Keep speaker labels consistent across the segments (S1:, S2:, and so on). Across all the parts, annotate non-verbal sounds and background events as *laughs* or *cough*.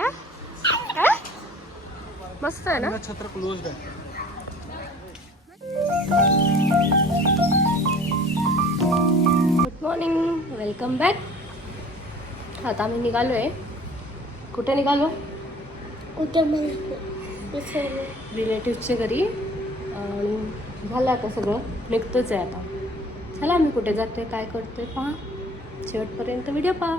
S1: हा? हा? मस्त आहे ना?
S2: छत्र क्लोज्ड आहे.
S1: गुड मॉर्निंग वेलकम बॅक आता आम्ही निघालो? आहे कुठे निघालो रिलेटिव्हच्या घरी. आणि झालं आता सगळं. निघतोच आहे आता. चला आम्ही कुठे जातोय काय करतोय पहा. शेवटपर्यंत व्हिडिओ पहा.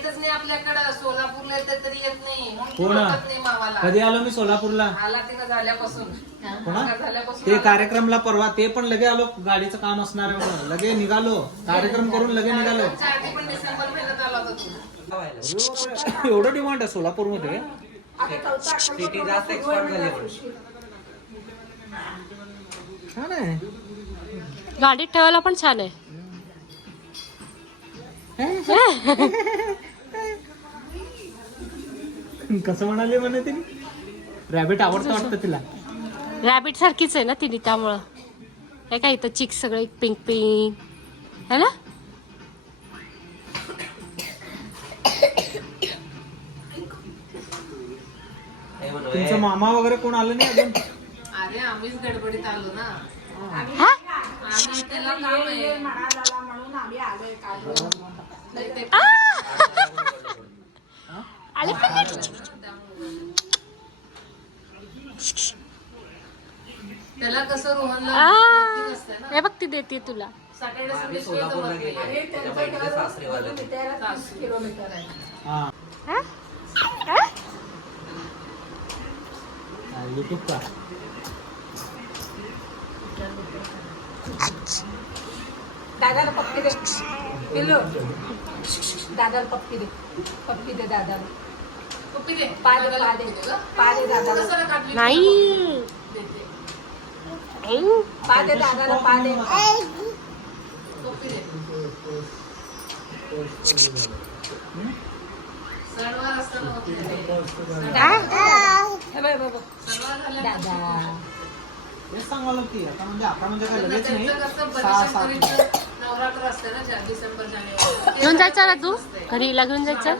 S3: येतच नाही आपल्याकडं. सोलापूरला येतं तरी येत नाही. म्हणून
S2: हो.
S3: ओळखत नाही
S2: कधी आलो मी सोलापूरला?
S3: आला तिनं झाल्यापासून. झाल्यापासून
S2: ते कार्यक्रमला परवा ते पण लगे आलो. गाडीचं काम असणार आहे म्हणून. लगे निघालो. कार्यक्रम करून लगे निघालो.
S3: त्याच्या आधी पण डिसेंबर महिन्यात आला होता तू. *laughs*
S2: एवढं डिमांड आहे सोलापूरमध्ये छान आहे.
S1: गाडीत ठेवायला पण छान आहे. *laughs*
S2: कसं म्हणाले म्हणे तिने? रॅबिट आवडतं वाटतं तिला.
S1: रॅबिट सारखीच आहे ना तिने त्यामुळं. हे काय इथं चिक सगळे पिंक पिंक है ना?
S2: तुमचा मामा वगैरे कोण आलं नाही अजून?
S3: अरे आम्हीच गडबडीत आलो ना.
S1: हा?
S3: आम्ही त्याला काम आहे. नाही ते
S1: आले पण
S3: त्याला कसं रोहनला
S1: आ,
S3: working असतंय ना.
S1: हे बघ ती देते तुला.
S3: सॅटर्डे संडे शिवाय जमत नाही. सासू. किलोमीटर आहे.
S2: हा.
S1: हा? हा?
S2: युट्यूब का
S3: दादाला पप्पी दे. पिल्लू. दादाला पप्पी दे. पप्पी दे दादाला.
S1: नाही.
S3: दादाला. हे?
S2: आता म्हणजे आता म्हणजे काय लगेच नाही?
S3: त्यांचं कसं
S2: सहा सात.
S3: बलिशंकरीचं नवरात्र असते ना जा- डिसेंबर जानेवारी.
S1: घेऊन जायचं ना तू? घरी घेऊन जायचं?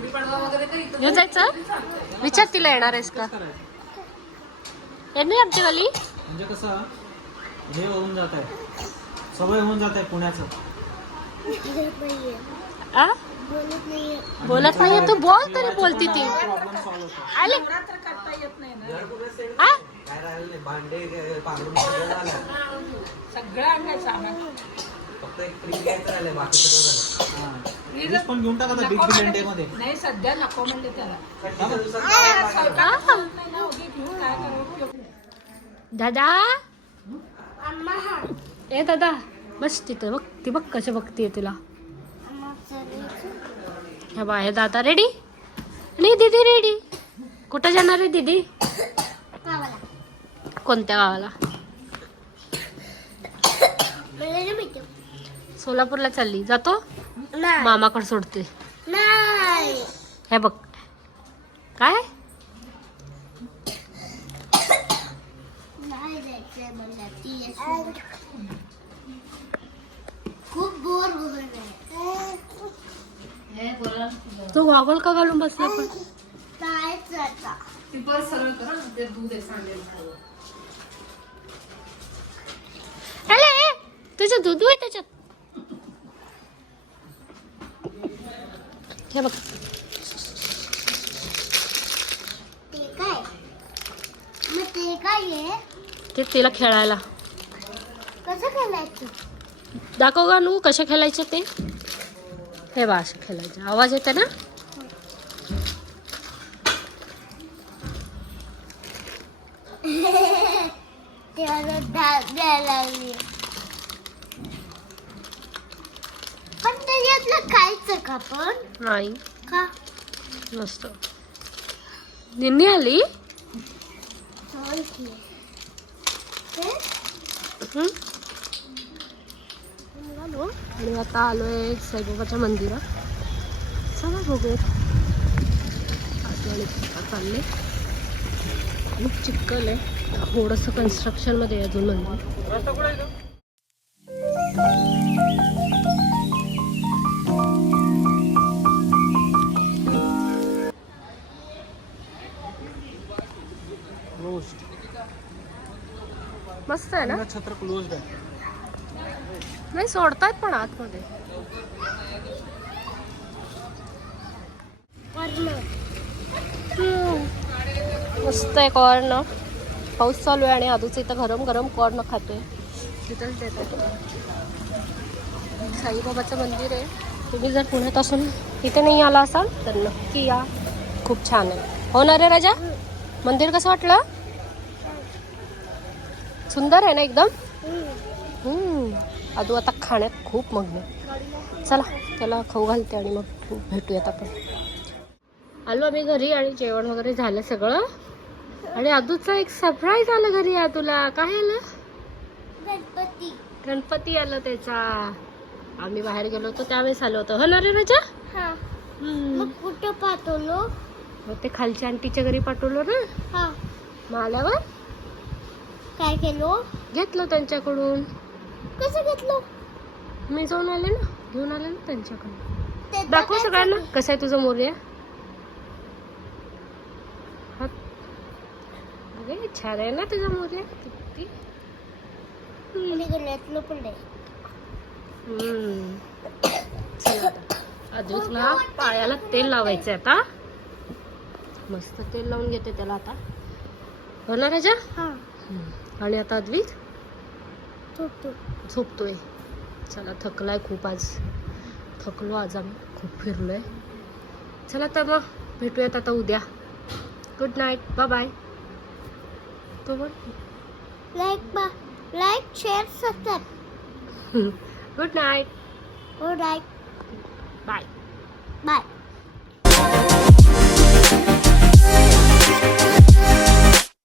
S1: घेऊन जायचं? विचार तिला येणार आहेस का? येणार नाही आमची गली
S2: म्हणजे कसं हे होऊन जात आहे सवय होऊन जात आहे पुण्याचं.
S1: आ? बोलत नाहीये तू बोल तरी बोलती ती. आले?
S3: सगळं
S2: हा. फ्रीज पण घेऊन टाका बिग बिलियन डे मध्ये.
S3: नाही सध्या नको म्हणले त्याला?
S1: दादा? ए दादा बस तिथं बघ ती बघ कशी बघतीये तुला. हे बा हे दादा रेडी नाही दीदी रेडी कुठं जाणार आहे दीदी? कोणत्या गावाला? सोलापूरला चालली. जातो? मामाकडे सोडते हे बघ. काय?
S4: खूप बोर होत
S1: तो गॉगल का घालून बसला पण?
S4: जायचं आता.
S3: हं,
S1: अरे तुझं दूध आहे त्याच्यात? हे बघ.
S4: ते काय? मग ते काय आहे
S1: ते तिला खेळायला.
S4: कसं खेळायचं?
S1: दाखव का नू कसे खेळायचे ते. हे बा असं खेळायचं. आवाज येते ना? *laughs*
S4: डाग द्यायला लागली. पण त्याच्यातलं खायचं का पण?
S1: नाही.
S4: का?
S1: मस्त. निन्नी आली?
S4: होय की. ते?
S1: हम्म. निघालो आणि आता आलोय साईबाबाच्या मंदिरात. चला बघूयात पप्पा चालले. खूप चिक्कल आहे. थोडंसं कन्स्ट्रक्शनमध्ये आहे अजून मंदिर. मस्त आहे ना?
S2: छत्र क्लोज आहे.
S1: नाही सोडतायत पण आतमध्ये. मस्त आहे कॉर्न पाऊस चालू आहे आणि आधूच इथं गरम गरम कॉर्न खातोय. तिथंच देतात. साईबाबाचं मंदिर आहे. तुम्ही जर पुण्यात असून इथे नाही आला असाल तर नक्की या. खूप छान आहे. हो ना रे राजा? मंदिर कसं वाटलं? सुंदर आहे ना एकदम. आदू आता खाण्यात खूप मग्न. चला त्याला खाऊ घालते आणि मग भेटूयात आपण. आलो आम्ही घरी आणि जेवण वगैरे झालं सगळं. आणि आदूचा एक सरप्राईज आलं घरी तुला काय आलं?
S4: गणपती.
S1: गणपती आलं त्याचा. आम्ही बाहेर गेलो होतो त्यावेळेस आलो होतो. हो ना रे राजा?
S4: हा. मग कुठं पाठवलो?
S1: मग ते खालच्या आंटीच्या घरी पाठवलं ना?
S4: हा.
S1: मग आल्यावर?
S4: काय केलो?
S1: घेतलं त्यांच्याकडून.
S4: कसं घेतलो?
S1: मी जाऊन आले ना घेऊन आले ना त्यांच्याकडून.
S4: ते
S1: दाखव सगळ्यांना कसं आहे तुझं मोर्या हात. अरे छान आहे ना तुझा मोर्या किती.
S4: आणि गळ्यातलं पण आहे
S1: हम्म. चला आता. अजूनला पायाला तेल लावायचं आहे आता. मस्त तेल लावून घेते त्याला आता. हो ना राजा?
S4: हा.
S1: हम्म. आणि आता
S4: झोपतो
S1: झोपतोय. चला थकलाय खूप आज. थकलो आज आम्ही. खूप फिरलोय. चला तर मग भेटूयात आता उद्या. गुड नाईट बाय बाय तो बोल
S4: like like share subscribe
S1: good night
S4: good night
S1: bye